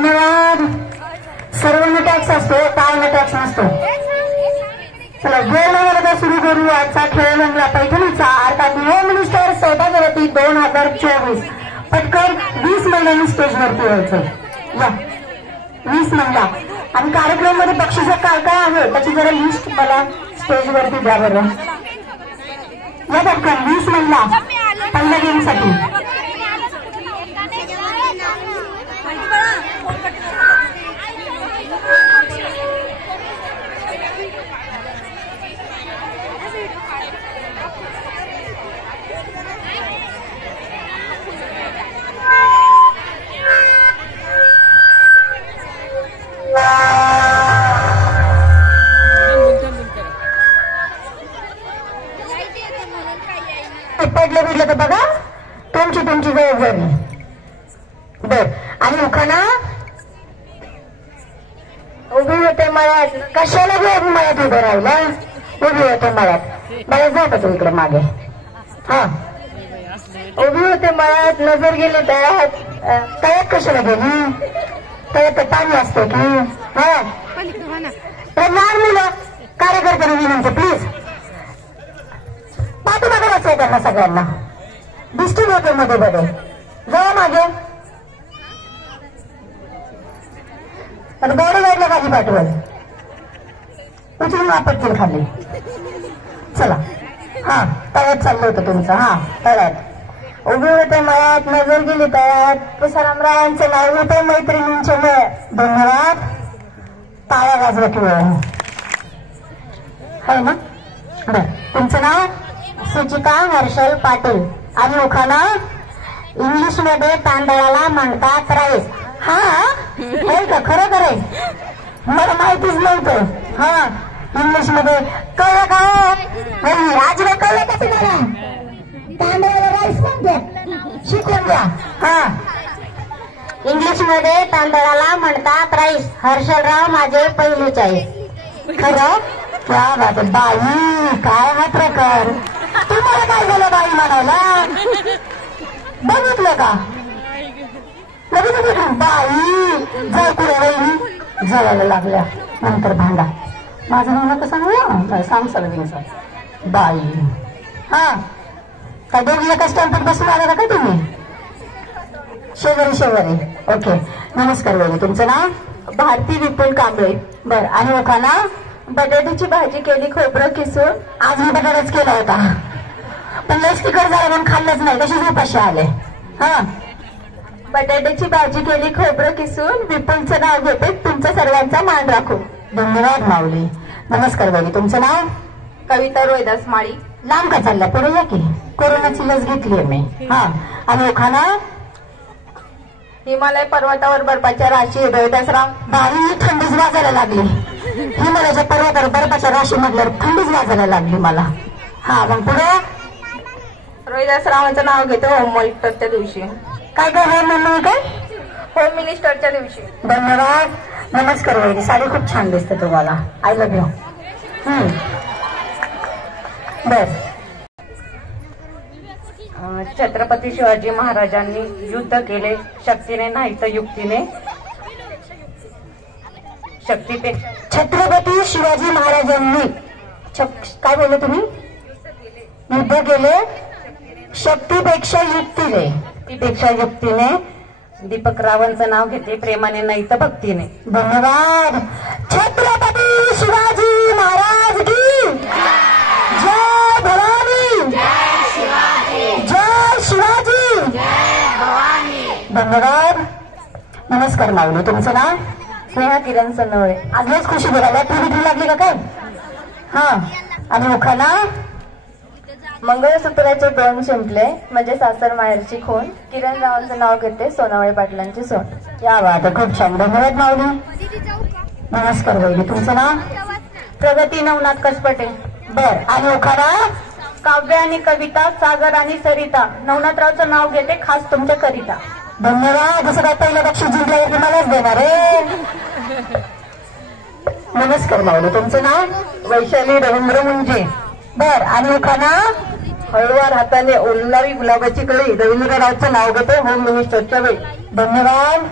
धन्यवाद. सर्वांना टॅक्स असतो, टाळना टॅक्स नसतो. चला वेळ नंबर सुरू करू आजचा खेळ रंगला पैठणीचा अर्थात होम मिनिस्टर सौभाग्यवती 2024. पटकन 20 महिलांनी स्टेजवरती यायचं. या 20 महिला आणि कार्यक्रमामध्ये बक्षीस काय काय आहे त्याची जरा लिस्ट मला स्टेजवरती द्या बरं. या पटकन 20 महिला पहिल्या गेमसाठी. पडलं बिडलं तर बघा तुमची जबाबदारी. बर आणि उखाणा उभी होते मळ्यात. कशाला गे मळ्यात उभं राहिला. उभी होते मळ्यात. मला जात तू इकडे मागे. हा उभी होते मळ्यात नजर गेली तळ्यात. तळ्यात कशाला गेली. तळ्यात पाणी असतं की. हा लहान मुलं कार्यकर्त्यांनी विनंती प्लीज पाठीमागे बसायचं त्यांना सगळ्यांना. डिस्टर्ब होते मध्ये मध्ये. जाऊ मागे. गोडे गाडीला खाली पाठवल उचलून आपत्तील खाली. चला हा तळ्यात चाललं होतं तुमचं. हा तळ्यात उभे होते मळ्यात नजर गेली तळ्यात. तुषारामरावांचं नाव होते मैत्रिणींचे मळ. धन्यवाद. टाळ्या वाजवा किंवा है ना. बर तुमचं नाव. सुचिता हर्षल पाटील. आणि उखाणा इंग्लिश मध्ये तांदळाला म्हणतात राईस. हा होय का. खरं खरंय मला माहितीच नव्हतं. हा इंग्लिश मध्ये कळलं का. आजला कळलं का तुम्हाला. तांदळाला राईस म्हणते शिकून घ्या. हा इंग्लिश मध्ये तांदळाला म्हणतात राईस. हर्षलराव माझे पहिली चॉईस. खरं क्या बात आहे. बाई काय हा प्रकार. तुम्हाला काय झालं बाई म्हणायला. बघितलं का बाई जळ कुठे वहिनी जळायला लागल्या नंतर भांडा. माझं नाव नका सांगू. सांग सगळं बाई. हा काय दोघी एका स्टँडवर बसून आला का तुम्ही. शेजारी. ओके नमस्कार वहिनी. तुमचं नाव. भारती विपुल कांबळे. बर आणि उखाणा बटाट्याची भाजी केली खोबरं किसून. आज मी बटाटाच केला होता पण लस तिखट झाला म्हणून खाल्लंच नाही. तशीच उपाशी आले. हा बटाट्याची भाजी केली खोबरं किसून. विपुलचं नाव घेते तुमचा सर्वांचा मान राखू. धन्यवाद माऊली. नमस्कार बाई. तुमचं नाव. कविता रोहिदास माळी. लांब का चालला पुढे या की. कोरोनाची लस घेतलीये मी. हा आणि उखाणा हिमालय पर्वतावर बर्फाच्या राशी. रोहिदासराव. बाई थंडीच वाजायला लागली. हिमालयाच्या पर्वतावर बर्फाच्या राशी म्हटल्यावर थंडीच वाजायला लागली मला. हा मग पुढे रोहिदासरावांचं नाव घेतो होम मिनिस्टरच्या दिवशी. काय काय होम म्हणून काय. होम मिनिस्टरच्या दिवशी. धन्यवाद. नमस्कार वहिनी. साडी खूप छान दिसते तुम्हाला. I love you. बर छत्रपती शिवाजी महाराजांनी युद्ध केले शक्तीने नाही तर युक्तीने. शक्तीपेक्षा. छत्रपती शिवाजी महाराजांनी काय बोलले तुम्ही. युद्ध केले शक्तीपेक्षा युक्तीने. पेक्षा युक्तीने. दीपक रावांचं नाव घेते प्रेमाने नाही तर भक्तीने. धन्यवाद. छत्रपती शिवाजी महाराज की जय भवानी. जय शिवाजी. धन्यवाद. नमस्कार माऊली. तुमचं नाव. स्नेहा किरण सनवळे. आज लस खुशी बोलायला टीव्ही लागली का काय. हा आणि उखाणा मंगळसूत्राचे 2 शिंपले म्हणजे सासर माहेरची खून. किरण रावांचं नाव घेते सोनावळे पाटलांची सोन. या बात खूप छान. धन्यवाद माऊली. नमस्कार वहिनी. तुमचं नाव. प्रगती नवनाथ कसपटे. बर आणि उखाणा काव्य आणि कविता सागर आणि सरिता. नवनाथरावचं नाव घेते खास तुमच्या करिता. धन्यवाद. जसं काय पहिलं बक्षीस जिंकल्यावरती मलाच देणार आहे. नमस्कार माऊली. तुमचं नाव. वैशाली रवींद्र मुंजे. बर आणि उखाणा हळूवार हाताने ओललावी गुलाबाची कळी. रवींद्ररावचं नाव घेते होम मिनिस्टरच्या वेळी. धन्यवाद.